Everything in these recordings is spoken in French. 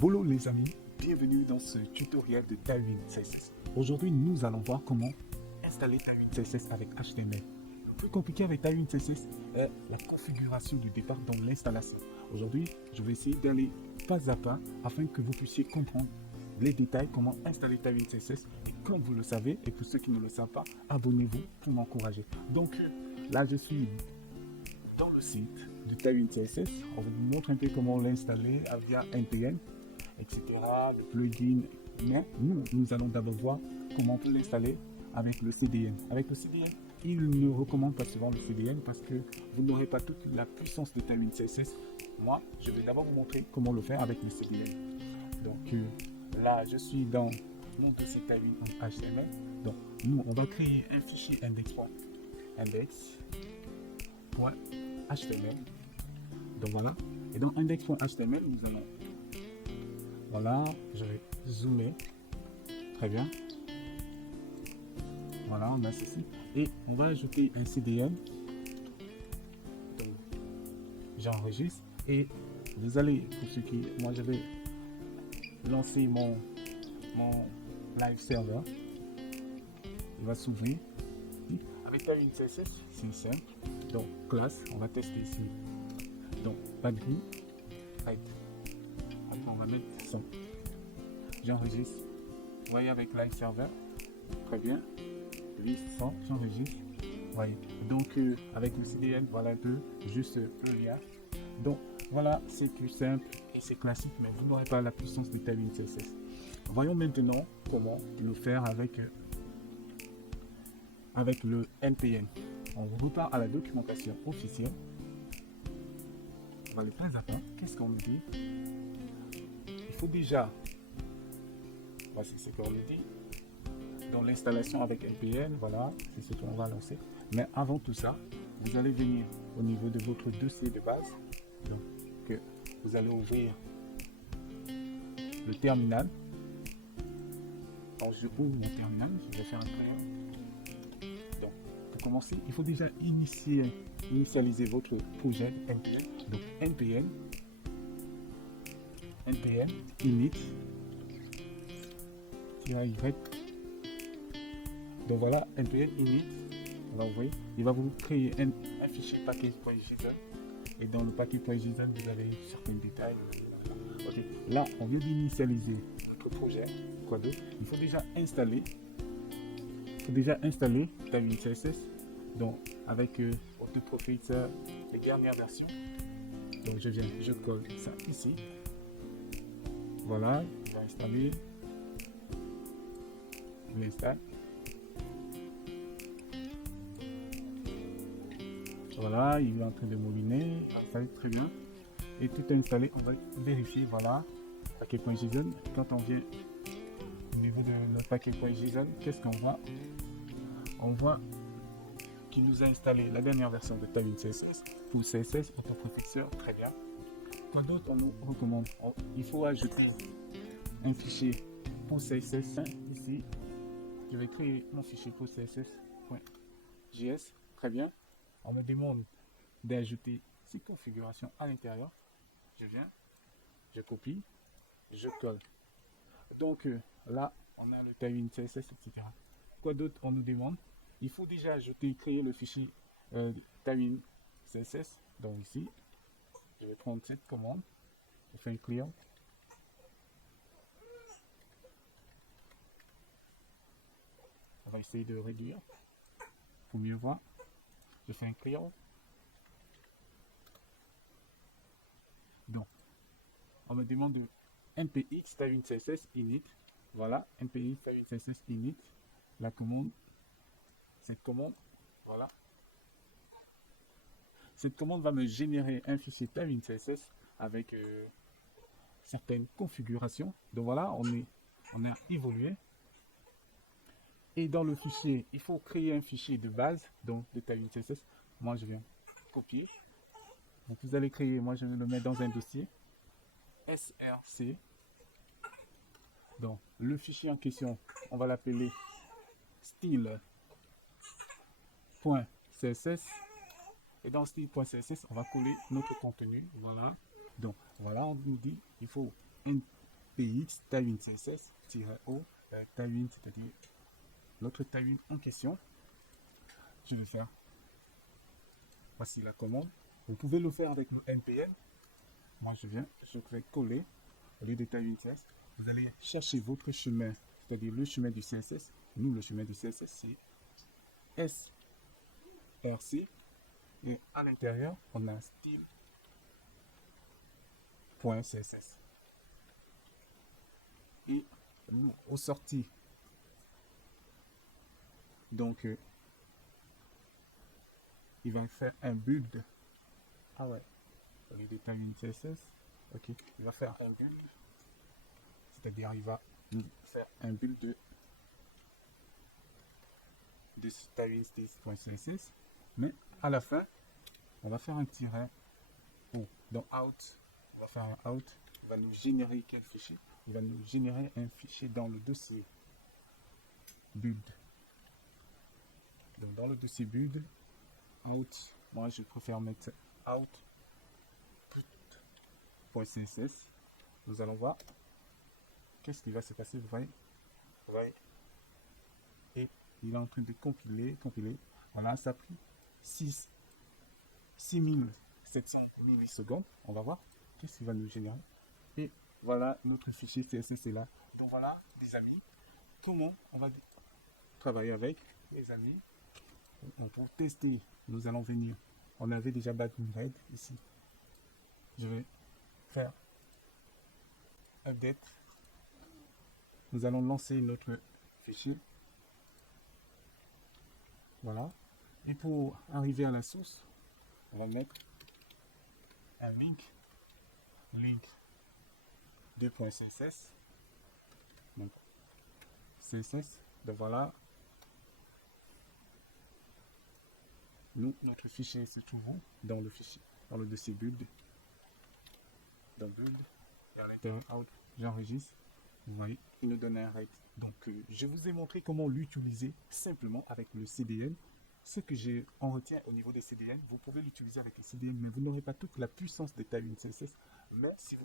Bonjour les amis, bienvenue dans ce tutoriel de Tailwind CSS. Aujourd'hui, nous allons voir comment installer Tailwind CSS avec HTML. Le plus compliqué avec Tailwind CSS est la configuration du départ dans l'installation. Aujourd'hui, je vais essayer d'aller pas à pas afin que vous puissiez comprendre les détails, comment installer Tailwind CSS. Comme vous le savez, et pour ceux qui ne le savent pas, abonnez-vous pour m'encourager. Donc là, je suis dans le site de Tailwind CSS. On vous montre un peu comment l'installer via NPM, etc., le plugin. Mais nous allons d'abord voir comment on peut l'installer avec le CDN. Avec le CDN, il ne recommande pas souvent le CDN parce que vous n'aurez pas toute la puissance de Tailwind CSS. Moi, je vais d'abord vous montrer comment le faire avec le CDN. Donc là, je suis dans mon dossier Tailwind en HTML. Donc nous, on va créer un fichier index.html. Donc voilà. Et dans index.html, nous allons. Voilà, je vais zoomer. Très bien. Voilà, on a ceci. Et on va ajouter un CDN. Donc, j'enregistre. Et vous allez, pour ceux qui. Moi, je vais lancer mon live server. Il va s'ouvrir. Avec Tailwind CSS, c'est simple. Donc, classe, on va tester ici. Donc, pas de goût. On va mettre 100. J'enregistre. Vous voyez avec live server. Très bien. Liste 100, j'enregistre. Voyez. Donc avec le CDN, voilà un peu juste le lien. Donc voilà, c'est plus simple et c'est classique, mais vous n'aurez pas la puissance de Tailwind CSS. Voyons maintenant comment le faire avec le NPM. On repart à la documentation officielle. On va le pas à pas. Qu'est-ce qu'on me dit? Il faut déjà, voici ce qu'on me dit. Dans l'installation avec NPM, voilà, c'est ce qu'on va lancer. Mais avant tout ça, vous allez venir au niveau de votre dossier de base. Donc, vous allez ouvrir le terminal. Donc, je ouvre mon terminal, je vais faire un crayon. Donc, pour commencer, il faut déjà initialiser votre projet NPM. Donc, NPM init -y. Donc voilà, NPM init, on va ouvrir. Il va vous créer un fichier package.json. Et dans le package.json, vous avez certains détails. Ok, là, on vient d'initialiser notre projet. Quoi d'autre? Il faut déjà installer. Tailwind CSS. Donc, avec Autoprofessor, les dernières versions. Donc, je colle ça ici. Voilà, il va installer. Je l'installe. Voilà, il est en train de mouliner. Ça va être très bien. Et tout est installé. On va vérifier. Voilà. Paquet.json. Quand on vient au niveau de notre paquet.json, qu'est-ce qu'on voit? On voit qu'il nous a installé la dernière version de Tailwind CSS pour CSS Autoprofessor. Très bien. Quoi d'autre on nous recommande? Il faut ajouter un fichier pour CSS. Ici, je vais créer mon fichier pour CSS.js. Très bien. On me demande d'ajouter ces configurations à l'intérieur. Je viens, je copie, je colle. Donc là, on a le Tailwind CSS, etc. Quoi d'autre on nous demande? Il faut déjà ajouter, créer le fichier Tailwind CSS. Donc ici, je vais prendre cette commande. Je fais un client. On va essayer de réduire pour mieux voir. Je fais un client. Donc, on me demande de npx Tailwind CSS init. Voilà, npx Tailwind CSS init. La commande, cette commande, voilà. Cette commande va me générer un fichier Tailwind CSS avec certaines configurations. Donc voilà, on a évolué. Et dans le fichier, il faut créer un fichier de base, donc de Tailwind CSS. Moi, je viens copier. Donc vous allez créer, moi je vais le mettre dans un dossier src. Donc le fichier en question, on va l'appeler style.css. Et dans style.css, on va coller notre contenu. Voilà. Donc voilà, on nous dit il faut px Tailwind CSS-o Tailwind, c'est-à-dire notre Tailwind en question. Je vais faire, voici la commande. Vous pouvez le faire avec le npm. Moi je vais coller au lieu de Tailwind CSS. Vous allez chercher votre chemin, c'est-à-dire le chemin du CSS. Nous, le chemin du CSS, c'est src. Et à l'intérieur, on a style.css. Et nous, au sorti, donc, il va faire un build. Ah ouais, au lieu de Tailwind CSS, ok, il va faire un build, c'est-à-dire il va faire un build de Tailwind.css, mais à la fin, on va faire un tiret ou dans out, on va faire un out, il va nous générer quel fichier? Il va nous générer un fichier dans le dossier build. Donc dans le dossier build, out, moi je préfère mettre out.css. Nous allons voir qu'est-ce qui va se passer. Vous voyez, et il est en train de compiler. Voilà, ça a pris 6700 millisecondes. On va voir qu'est-ce qu'il va nous générer. Et voilà, notre fichier CSS est là. Donc voilà, les amis, comment on va travailler avec les amis. Pour tester, nous allons venir. On avait déjà background red ici. Je vais faire update. Nous allons lancer notre fichier. Voilà. Et pour arriver à la source, on va mettre un link 2.css. Donc CSS. Donc voilà. Nous, notre fichier se trouve dans le fichier, dans le dossier build. Dans build. Et à l'intérieur out, j'enregistre. Vous voyez, il nous donne un rate. Donc, je vous ai montré comment l'utiliser simplement avec le CDN. Ce que j'ai en retient au niveau des CDN, vous pouvez l'utiliser avec le CDN, mais vous n'aurez pas toute la puissance de Tailwind CSS. Mais si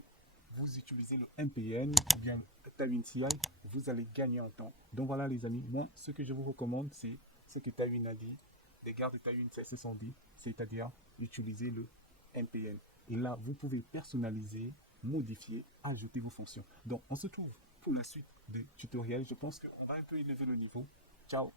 vous utilisez le NPN ou bien le Tailwind CI, vous allez gagner en temps. Donc voilà les amis, moi, ce que je vous recommande, c'est ce que Tailwind a dit, des gars de Tailwind CSS ont dit, c'est-à-dire utiliser le NPN. Et là, vous pouvez personnaliser, modifier, ajouter vos fonctions. Donc, on se trouve pour la suite des tutoriels. Je pense qu'on va un peu élever le niveau. Ciao!